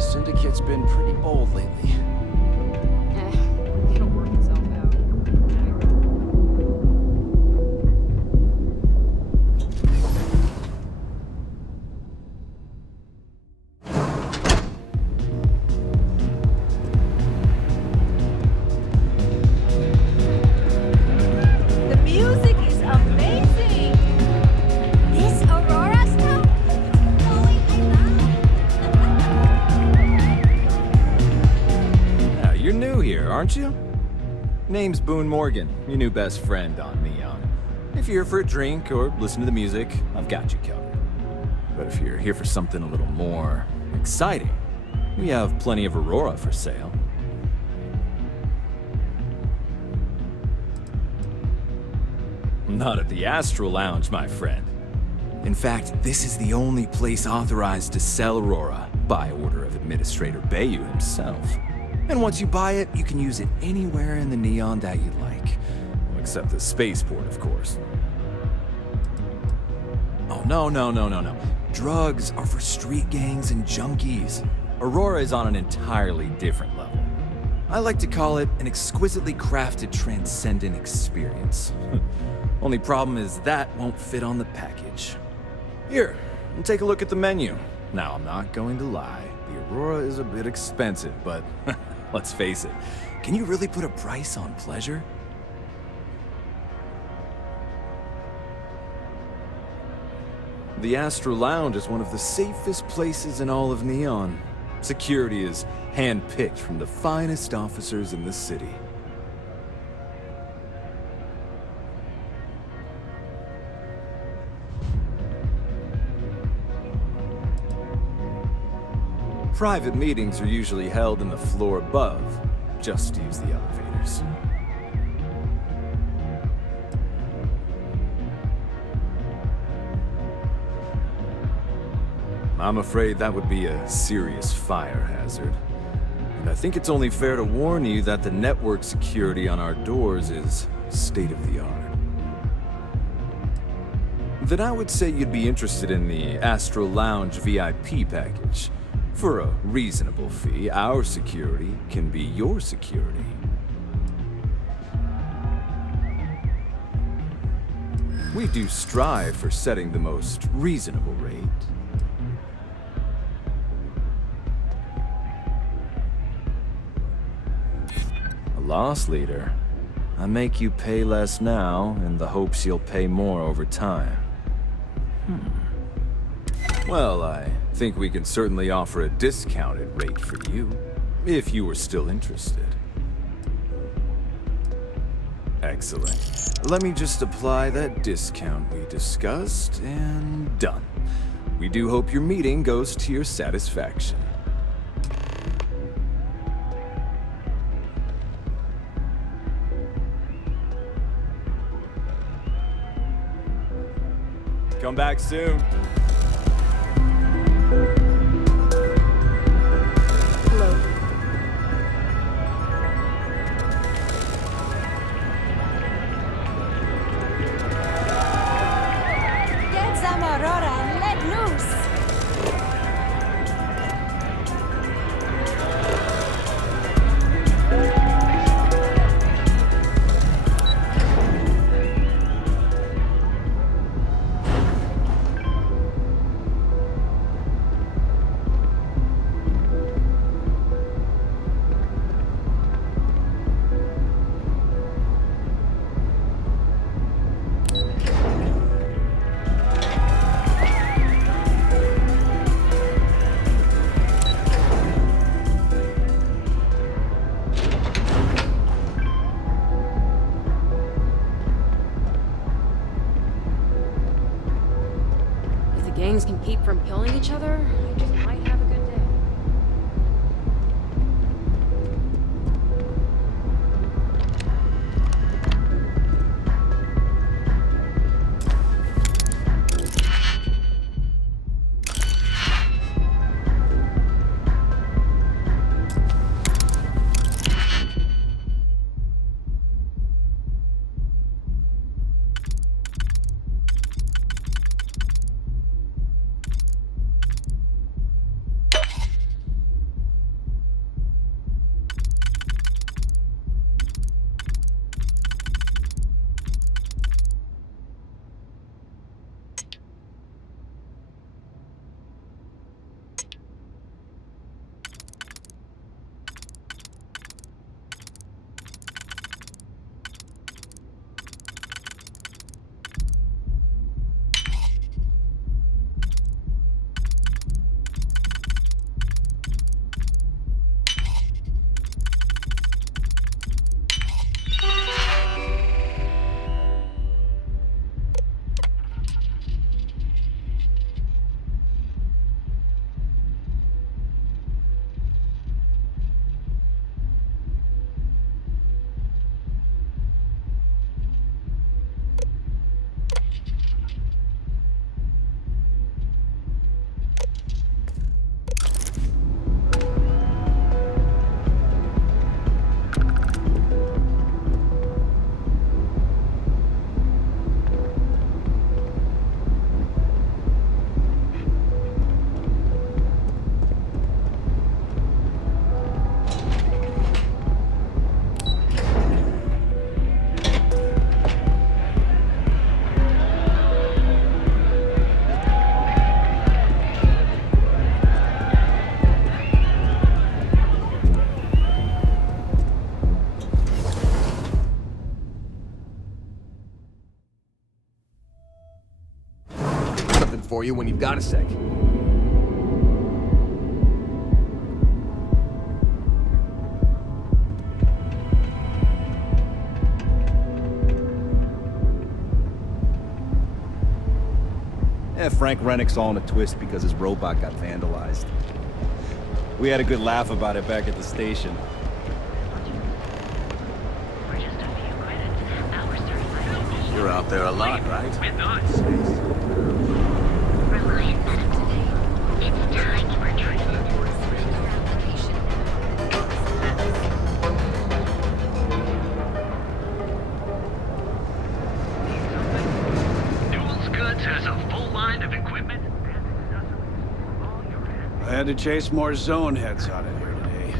The Syndicate's been pretty bold lately. It'll work itself out. The music is amazing! This Aurora stuff? It's going Yeah, you're new here, aren't you? Name's Boone Morgan, your new best friend on Neon. If you're here for a drink or listen to the music, I've got you covered. But if you're here for something a little more exciting, we have plenty of Aurora for sale. Not at the Astral Lounge, my friend. In fact, this is the only place authorized to sell Aurora by order of Administrator Bayou himself. And once you buy it, you can use it anywhere in the Neon that you like. Well, except the spaceport, of course. Oh, no. Drugs are for street gangs and junkies. Aurora is on an entirely different level. I like to call it an exquisitely crafted transcendent experience. Only problem is that won't fit on the package. Here, take a look at the menu. Now, I'm not going to lie. The Aurora is a bit expensive, but let's face it. Can you really put a price on pleasure? The Astral Lounge is one of the safest places in all of Neon. Security is hand-picked from the finest officers in the city. Private meetings are usually held in the floor above. Just use the elevators. I'm afraid that would be a serious fire hazard. And I think it's only fair to warn you that the network security on our doors is state-of-the-art. Then I would say you'd be interested in the Astral Lounge VIP package. For a reasonable fee, our security can be your security. We do strive for setting the most reasonable rate. A loss leader. I make you pay less now in the hopes you'll pay more over time. Well, I think we can certainly offer a discounted rate for you, if you were still interested. Excellent. Let me just apply that discount we discussed, and done. We do hope your meeting goes to your satisfaction. Come back soon. Get some Aurora and let loose! for you when you've got a sec. Yeah, Frank Rennick's all in a twist because his robot got vandalized. We had a good laugh about it back at the station. You're out there a lot, right? Reliant Madam today. It's time you were trained. Newell's Goods has a full line of equipment. I had to chase more zone heads out of here today.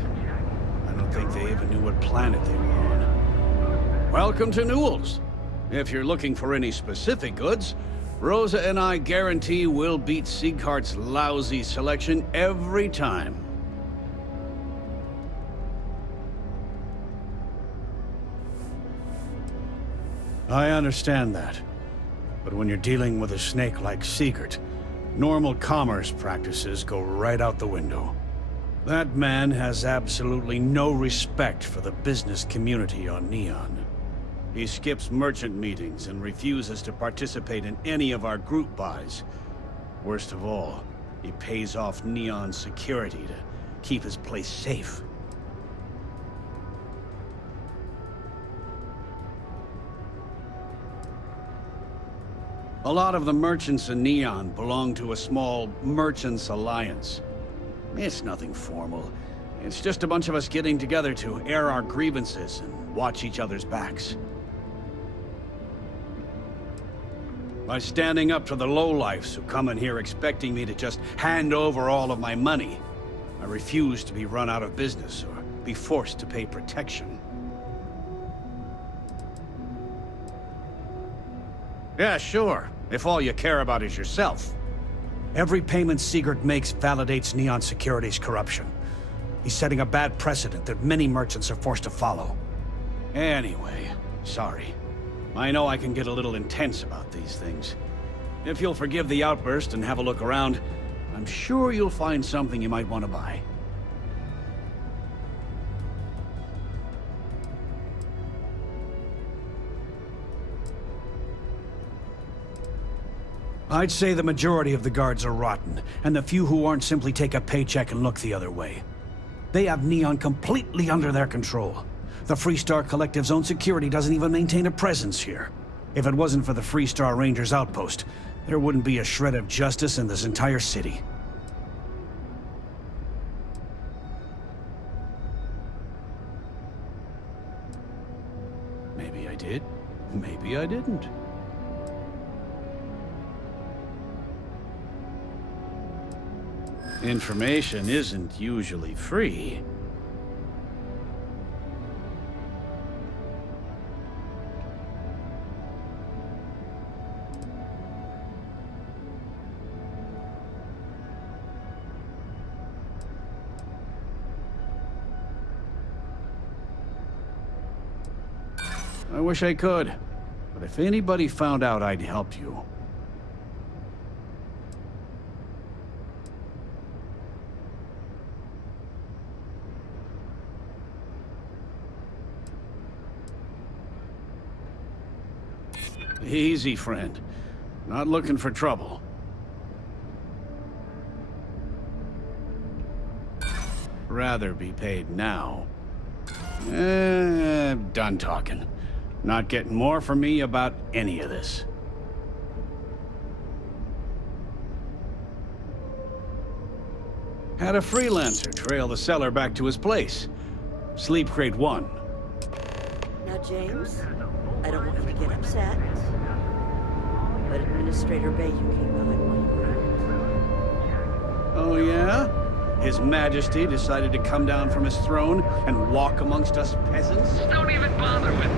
I don't think they even knew what planet they were on. Welcome to Newell's. If you're looking for any specific goods, Rosa and I guarantee we'll beat Sieghart's lousy selection every time. I understand that. But when you're dealing with a snake like Siegert, normal commerce practices go right out the window. That man has absolutely no respect for the business community on Neon. He skips merchant meetings and refuses to participate in any of our group buys. Worst of all, he pays off Neon security to keep his place safe. A lot of the merchants in Neon belong to a small merchants alliance. It's nothing formal. It's just a bunch of us getting together to air our grievances and watch each other's backs. By standing up to the lowlifes who come in here expecting me to just hand over all of my money, I refuse to be run out of business or be forced to pay protection. Yeah, sure, if all you care about is yourself. Every payment Siegert makes validates Neon Security's corruption. He's setting a bad precedent that many merchants are forced to follow. Anyway, sorry. I know I can get a little intense about these things. If you'll forgive the outburst and have a look around, I'm sure you'll find something you might want to buy. I'd say the majority of the guards are rotten, and the few who aren't simply take a paycheck and look the other way. They have Neon completely under their control. The Freestar Collective's own security doesn't even maintain a presence here. If it wasn't for the Freestar Rangers outpost, there wouldn't be a shred of justice in this entire city. Maybe I did, maybe I didn't. Information isn't usually free. I wish I could, but if anybody found out, I'd help you. Easy, friend. Not looking for trouble. Rather be paid now. Done talking. Not getting more from me about any of this. Had a freelancer trail the seller back to his place. Sleep crate 1. Now, James, I don't want you to get upset, but Administrator Bayou came by while you were out. Oh, yeah? His Majesty decided to come down from his throne and walk amongst us peasants? Don't even bother with it.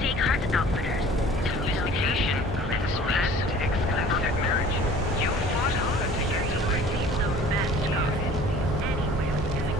Sieghart's outfitters. Location. Express. Exclusive marriage. You fought hard to get to Receive those best cards. Anywhere in the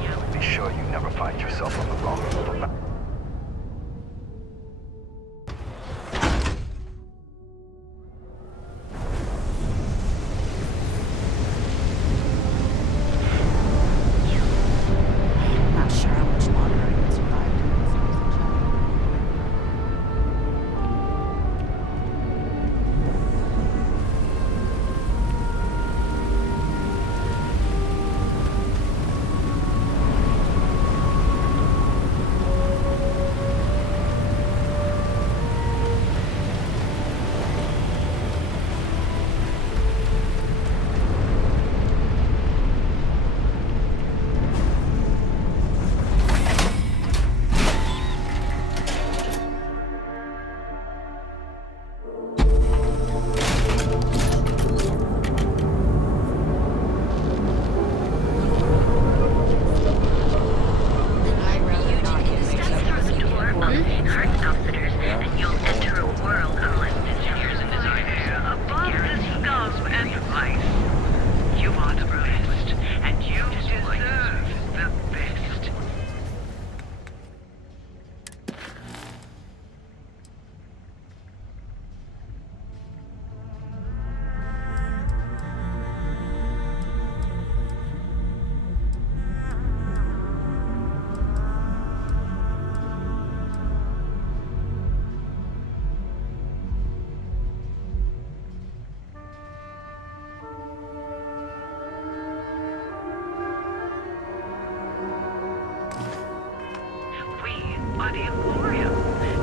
body of Gloria.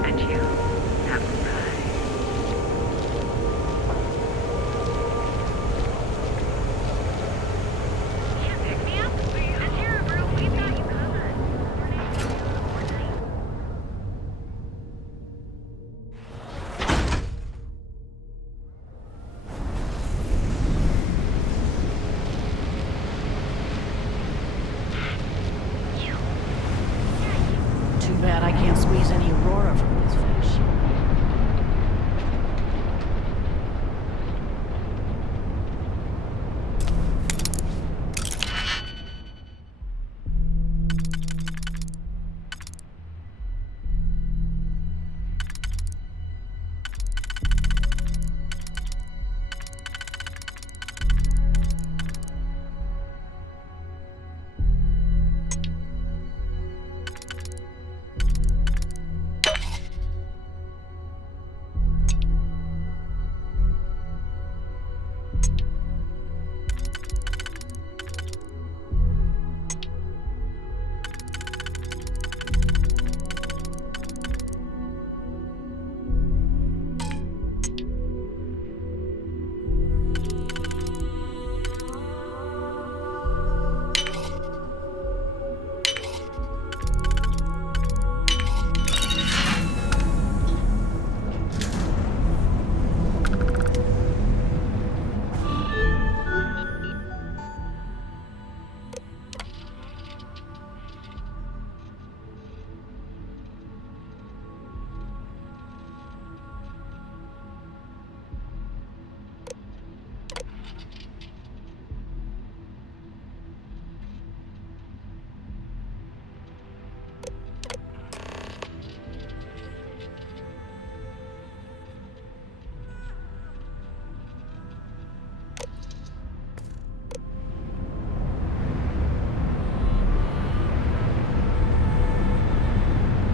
And you have arrived. Yeah, pick me up. This here, bro. We've got you covered. Too bad I can't squeeze any Aurora from this fish.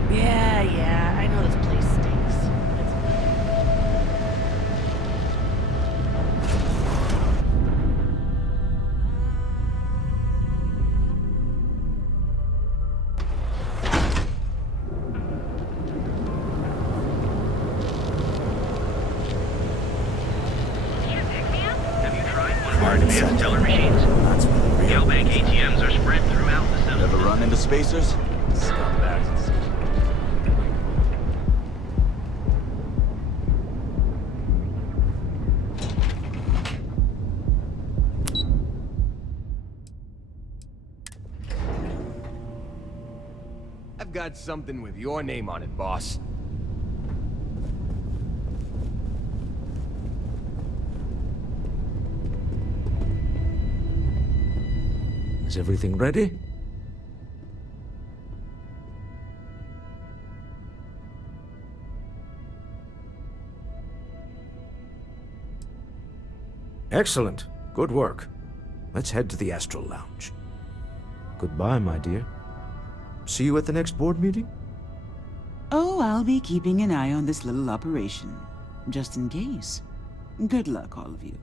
Yeah, I know this place stinks. Yeah, pick me up. Have you tried one of our advanced teller machines? That's really real. Galbank ATMs are spread throughout the settlement. Ever run into spacers? Scumbags. I've got something with your name on it, boss. Is everything ready? Excellent. Good work. Let's head to the Astral Lounge. Goodbye, my dear. See you at the next board meeting? Oh, I'll be keeping an eye on this little operation, just in case. Good luck, all of you.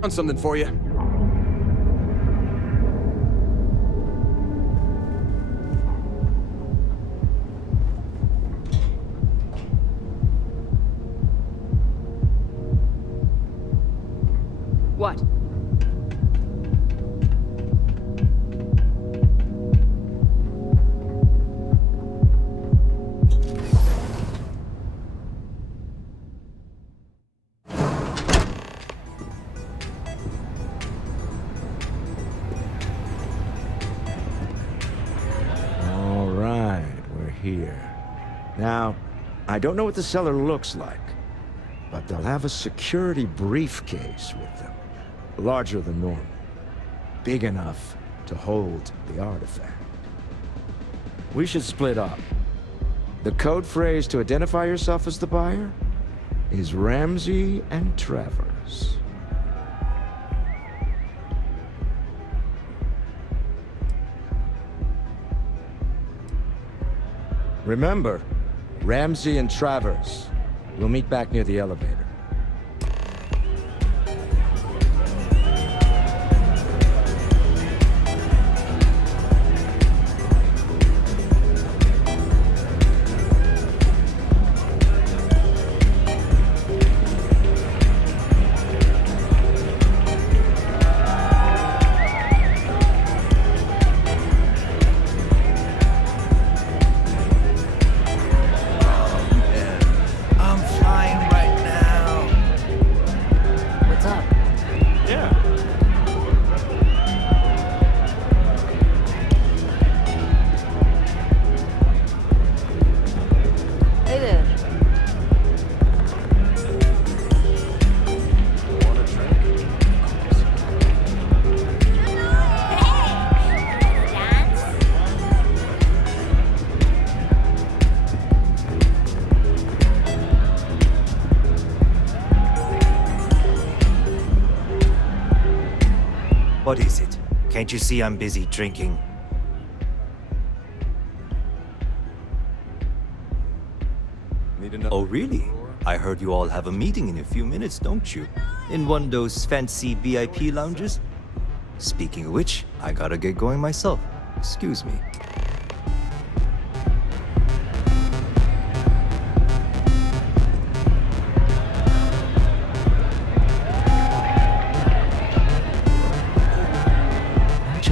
Found something for you. What? All right, we're here. Now, I don't know what the cellar looks like, but they'll have a security briefcase with them. Larger than normal. Big enough to hold the artifact. We should split up. The code phrase to identify yourself as the buyer? is Ramsey and Travers. Remember, Ramsey and Travers. We'll meet back near the elevator. What is it? Can't you see I'm busy drinking? Oh, really? I heard you all have a meeting in a few minutes, don't you? In one of those fancy VIP lounges? Speaking of which, I gotta get going myself. Excuse me.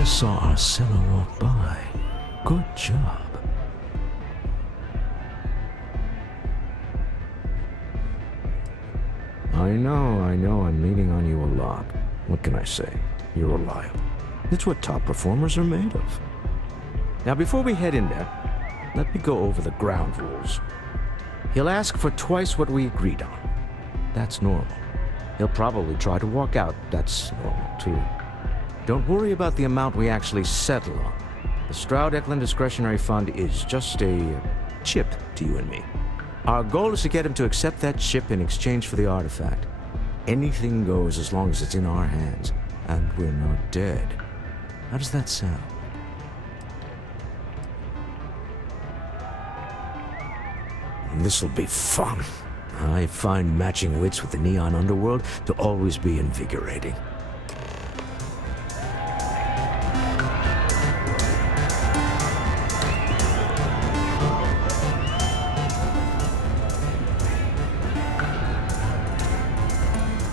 Saw Arcella walk by. Good job. I know, I'm leaning on you a lot. What can I say? You're reliable. It's what top performers are made of. Now, before we head in there, let me go over the ground rules. He'll ask for twice what we agreed on. That's normal. He'll probably try to walk out. That's normal, too. Don't worry about the amount we actually settle on. The Stroud-Eklund Discretionary Fund is just a chip to you and me. Our goal is to get him to accept that chip in exchange for the artifact. Anything goes as long as it's in our hands, and we're not dead. How does that sound? This'll be fun. I find matching wits with the neon underworld to always be invigorating.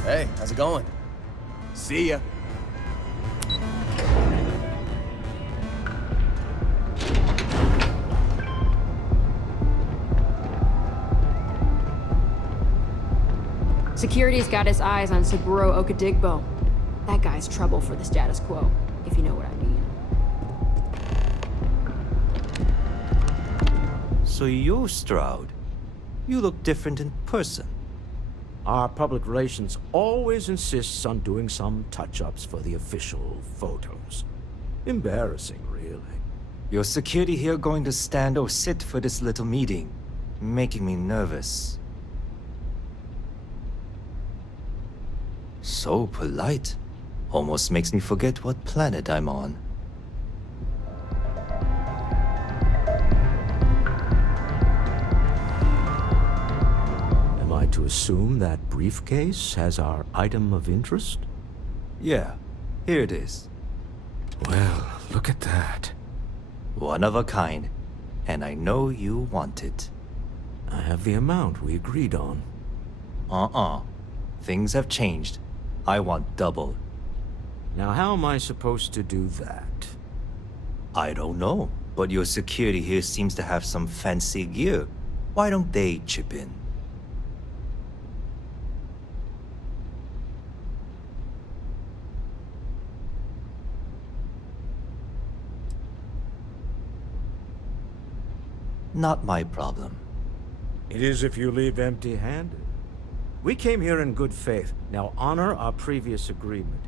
Hey, how's it going? See ya. Security's got his eyes on Saburo Okadigbo. That guy's trouble for the status quo, if you know what I mean. So you're Stroud. You look different in person. Our public relations always insists on doing some touch-ups for the official photos. Embarrassing, really. Your security here going to stand or sit for this little meeting, making me nervous. So polite. Almost makes me forget what planet I'm on. To assume that briefcase has our item of interest? Yeah, here it is. Well, look at that. One of a kind, and I know you want it. I have the amount we agreed on. Things have changed. I want double. Now how am I supposed to do that? I don't know, but your security here seems to have some fancy gear. Why don't they chip in? Not my problem. It is if you leave empty-handed. We came here in good faith. Now honor our previous agreement.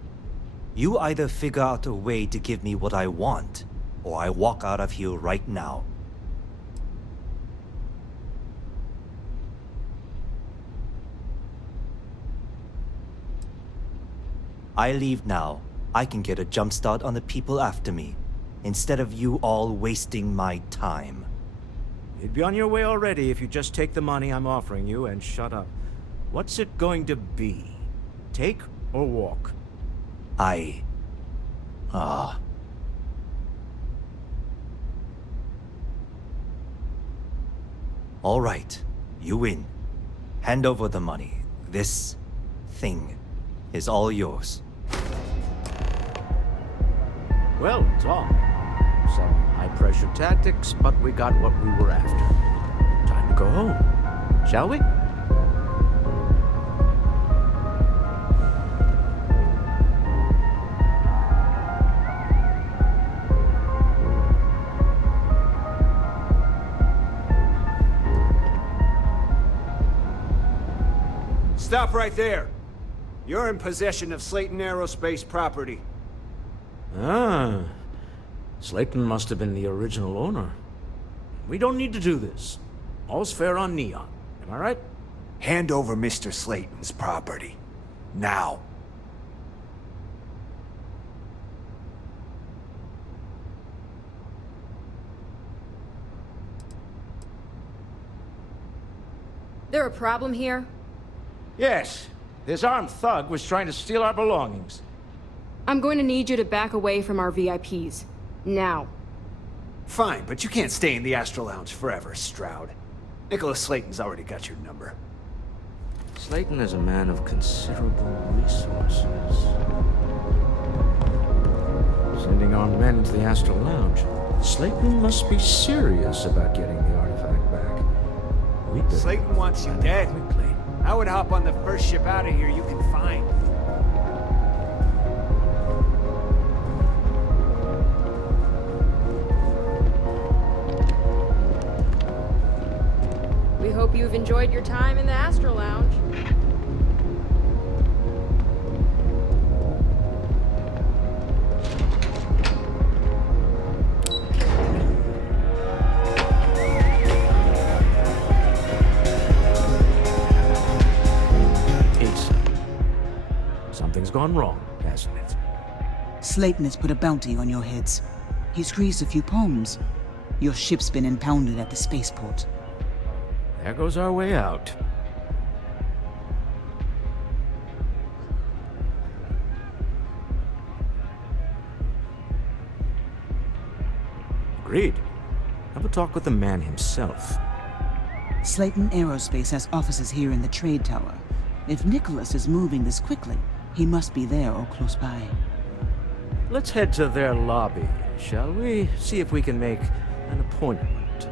You either figure out a way to give me what I want, or I walk out of here right now. I leave now, I can get a jump start on the people after me, instead of you all wasting my time. You'd be on your way already if you just take the money I'm offering you and shut up. What's it going to be? Take or walk? All right, you win. Hand over the money. This thing is all yours. Well, Tom, some high-pressure tactics, but we got what we were after. Time to go home, shall we? Stop right there. You're in possession of Slayton Aerospace property. Ah, Slayton must have been the original owner. We don't need to do this. All's fair on Neon, am I right? Hand over Mr. Slayton's property. Now. There a problem here? Yes. This armed thug was trying to steal our belongings. I'm going to need you to back away from our VIPs. Now. Fine, but you can't stay in the Astro Lounge forever, Stroud. Nicholas Slayton's already got your number. Slayton is a man of considerable resources. Sending armed men into the Astro Lounge. Slayton must be serious about getting the artifact back. Slayton wants you dead. Quickly. I would hop on the first ship out of here you can find. We hope you've enjoyed your time in the Astro Lounge. Something's gone wrong, hasn't it? Slayton has put a bounty on your heads. He's greased a few palms. Your ship's been impounded at the spaceport. There goes our way out. Agreed. Have a talk with the man himself. Slayton Aerospace has offices here in the trade tower. If Nicholas is moving this quickly, he must be there or close by. Let's head to their lobby, shall we? See if we can make an appointment.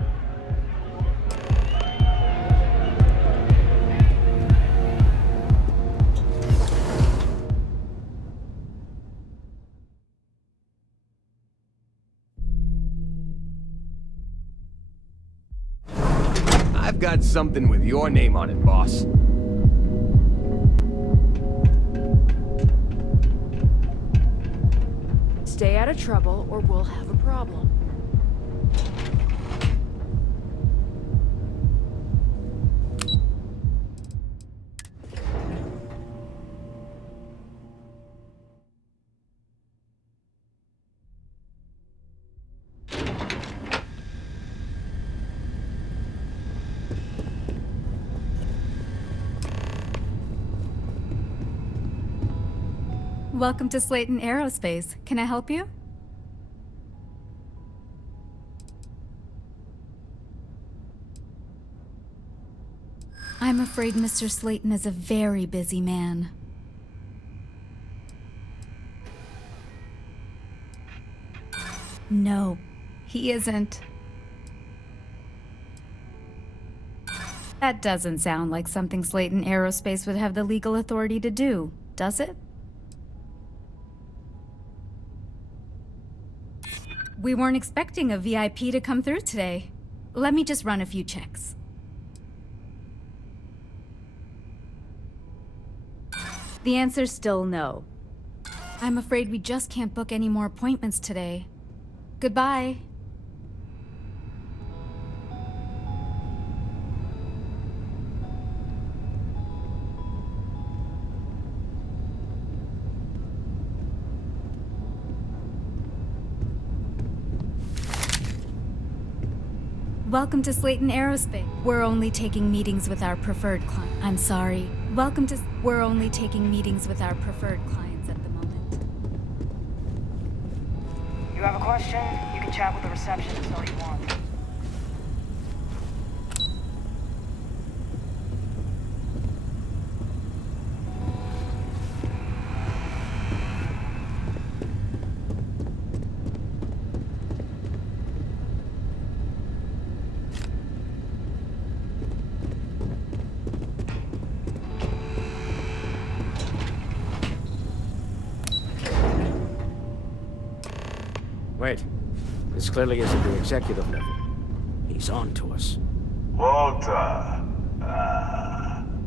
I've got something with your name on it, boss. Stay out of trouble or we'll have a problem. Welcome to Slayton Aerospace. Can I help you? I'm afraid Mr. Slayton is a very busy man. No, he isn't. That doesn't sound like something Slayton Aerospace would have the legal authority to do, does it? We weren't expecting a VIP to come through today. Let me just run a few checks. The answer's still no. I'm afraid we just can't book any more appointments today. Goodbye. Welcome to Slayton Aerospace. We're only taking meetings with our preferred client. I'm sorry. Welcome to... We're only taking meetings with our preferred clients at the moment. You have a question? You can chat with the receptionist all you want. Wait. This clearly isn't the executive level. He's on to us. Walter.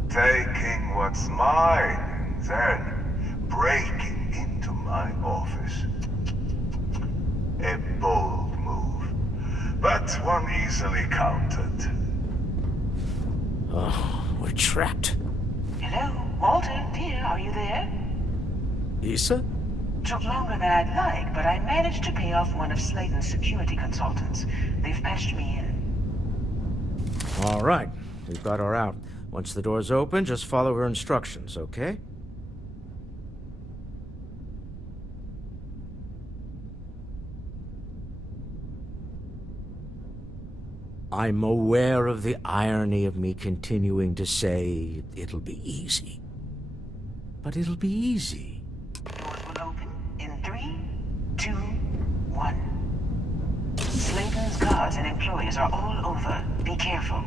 Taking what's mine, then breaking into my office. A bold move, but one easily countered. Oh, we're trapped. Hello, Walter, dear, are you there? ESSA? Took longer than I'd like, but I managed to pay off one of Slayton's security consultants. They've patched me in. All right. We've got her out. Once the door's open, just follow her instructions, okay? I'm aware of the irony of me continuing to say it'll be easy. But it'll be easy. Doors will open in 3, 2, 1. Slayton's guards and employees are all over. Be careful.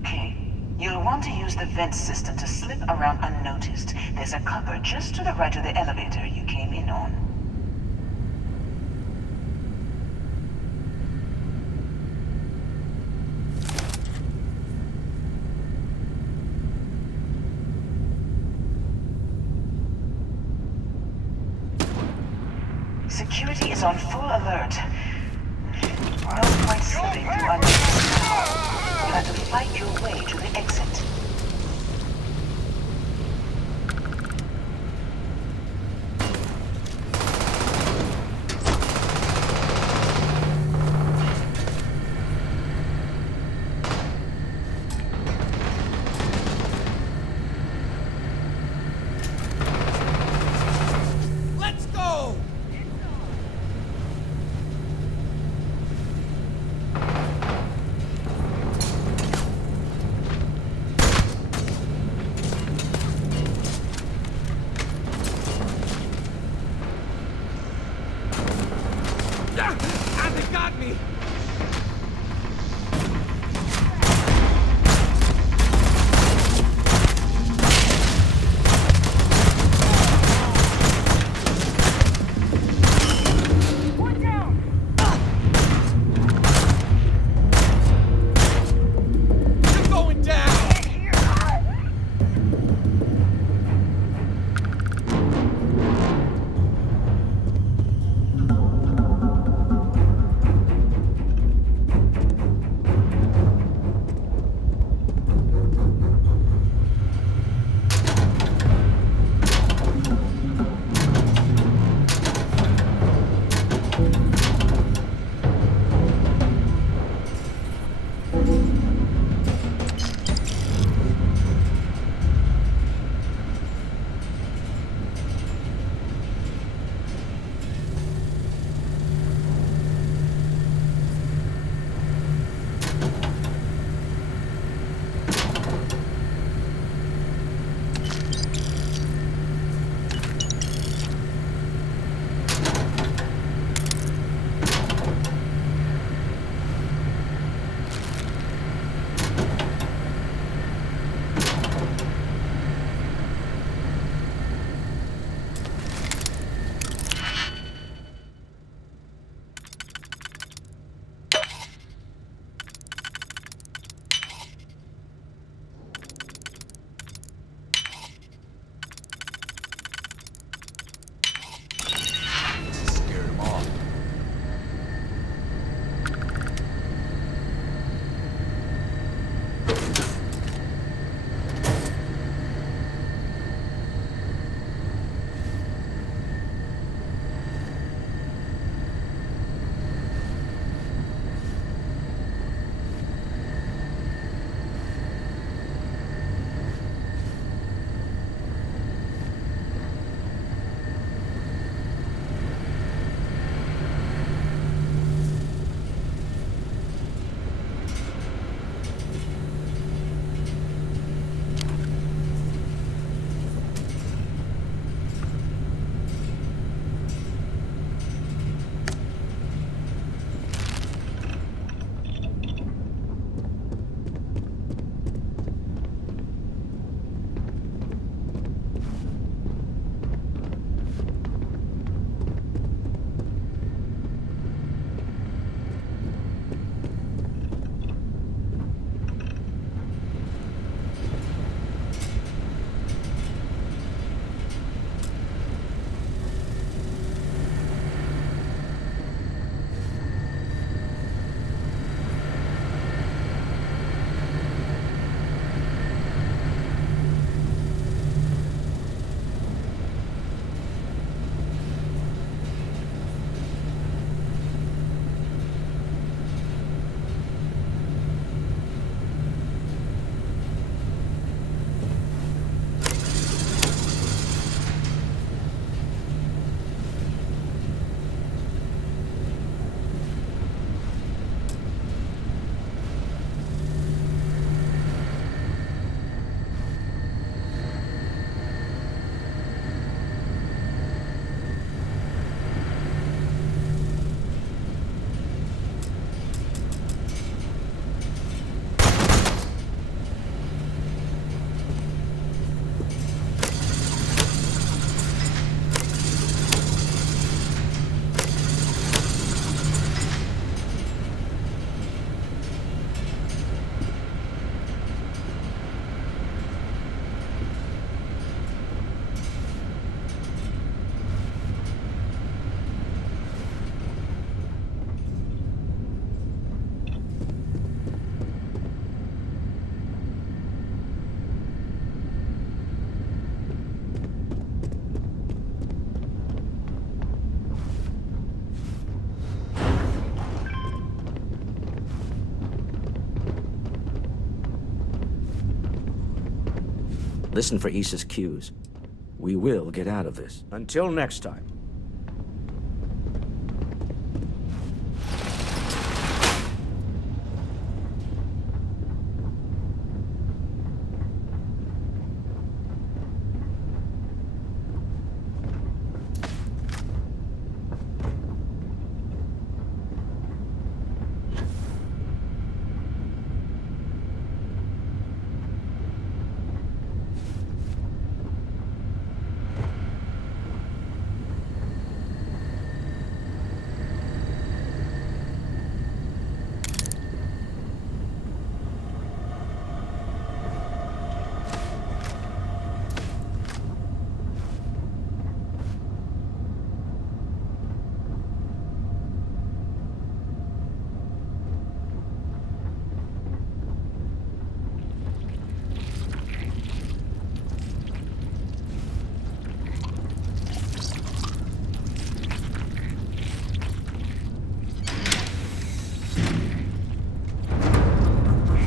Okay. You'll want to use the vent system to slip around unnoticed. There's a cupboard just to the right of the elevator you came in on. Security is on full alert. No point slipping through unnoticed now. You'll have to fight your way to the exit. Let's go! Listen for ESSA's cues. We will get out of this. Until next time.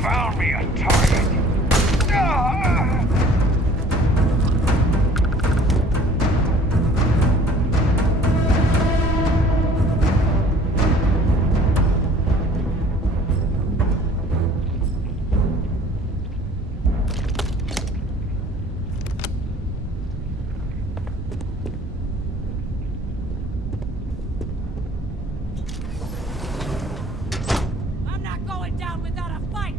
Found me a target. I'm not going down without a fight!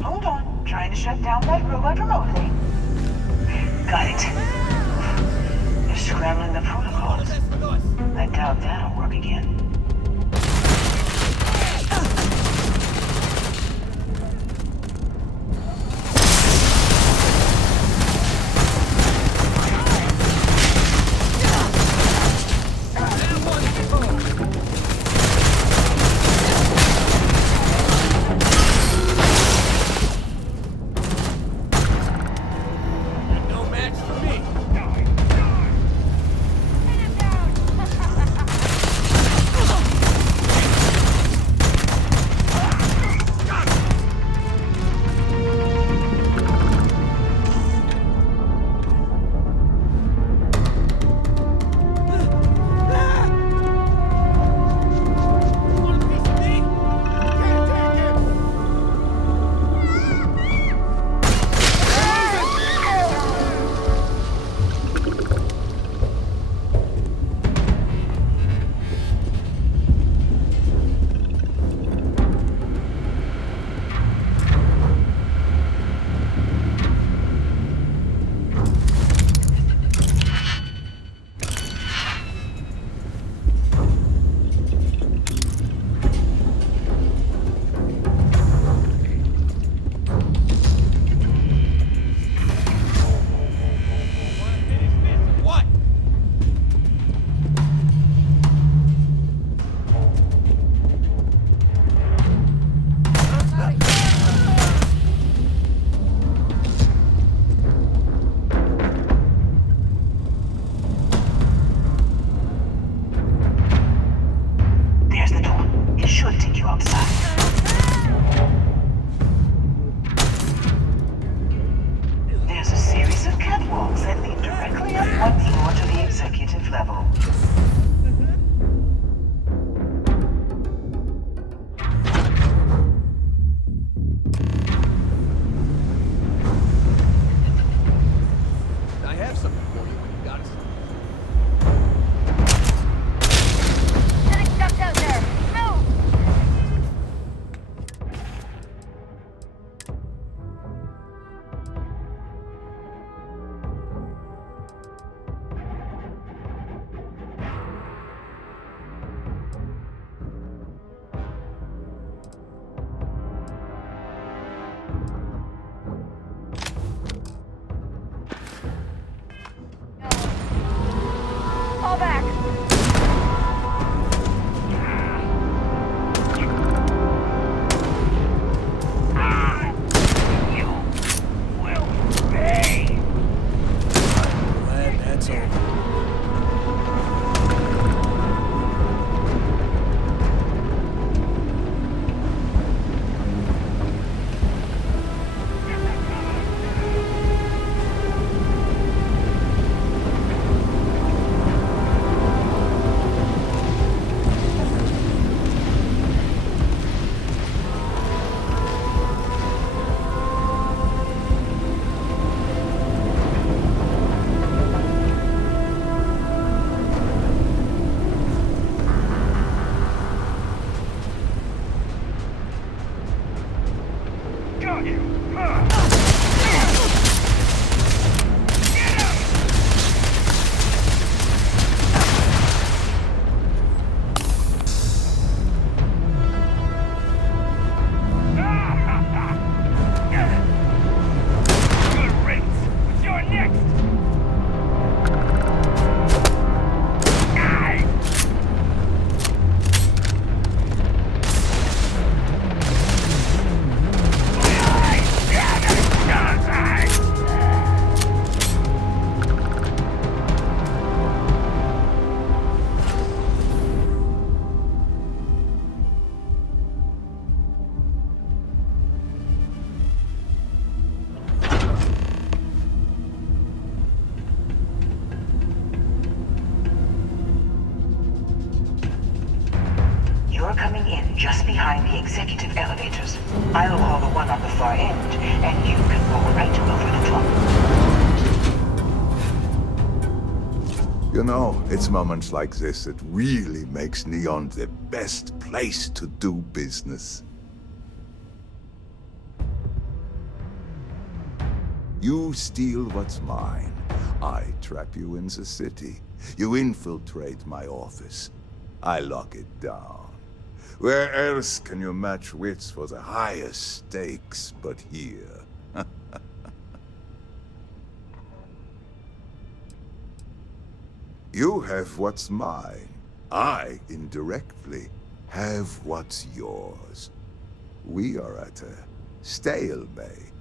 Hold on. Trying to shut down that robot remotely. Got it. They're scrambling the protocols. I doubt that'll work again. No match for me! just behind the executive elevators. I'll haul the one on the far end, and you can walk right over the top. You know, it's moments like this that really makes Neon the best place to do business. You steal what's mine. I trap you in the city. You infiltrate my office. I lock it down. Where else can you match wits for the highest stakes but here? You have what's mine. I, indirectly, have what's yours. We are at a stalemate.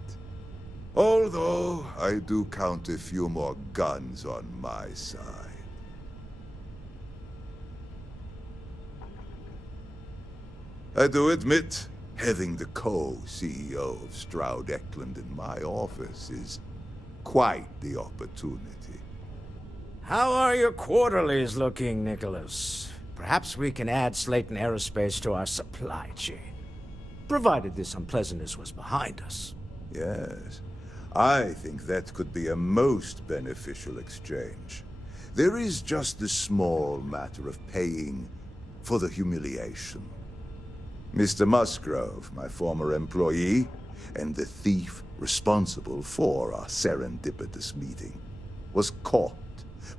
Although, I do count a few more guns on my side. I do admit, having the co-CEO of Stroud Eklund in my office is quite the opportunity. How are your quarterlies looking, Nicholas? Perhaps we can add Slayton Aerospace to our supply chain. Provided this unpleasantness was behind us. Yes. I think that could be a most beneficial exchange. There is just the small matter of paying for the humiliation. Mr. Musgrove, my former employee, and the thief responsible for our serendipitous meeting, was caught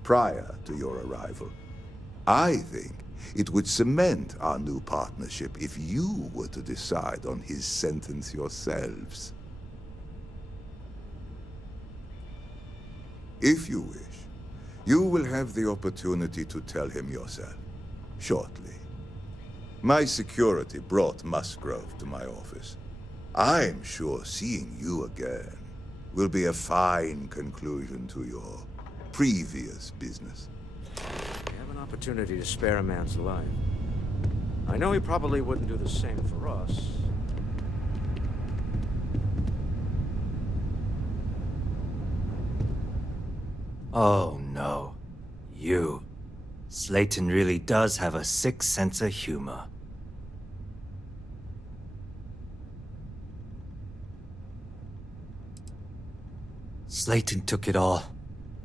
prior to your arrival. I think it would cement our new partnership if you were to decide on his sentence yourselves. If you wish, you will have the opportunity to tell him yourself, shortly. My security brought Musgrove to my office. I'm sure seeing you again will be a fine conclusion to your previous business. We have an opportunity to spare a man's life. I know he probably wouldn't do the same for us. Oh no. You. Slayton really does have a sick sense of humor. Slayton took it all.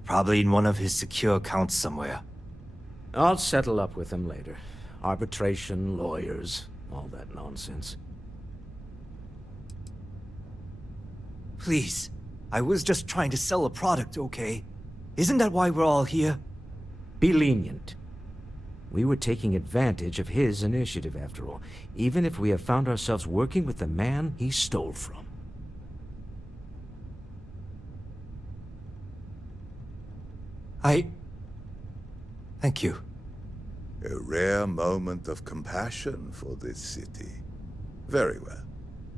Probably in one of his secure accounts somewhere. I'll settle up with him later. Arbitration, lawyers, all that nonsense. Please. I was just trying to sell a product, okay? Isn't that why we're all here? Be lenient. We were taking advantage of his initiative, after all, even if we have found ourselves working with the man he stole from. Thank you. A rare moment of compassion for this city. Very well.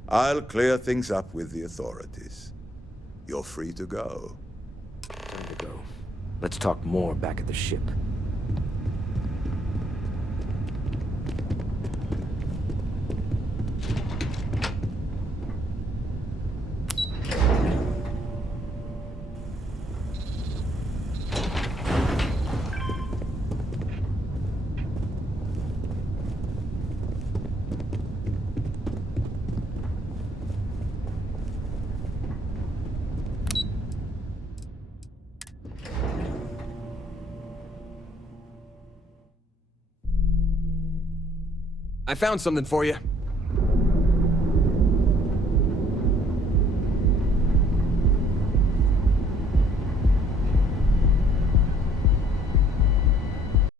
I'll clear things up with the authorities. You're free to go. Time to go. Let's talk more back at the ship. I found something for you.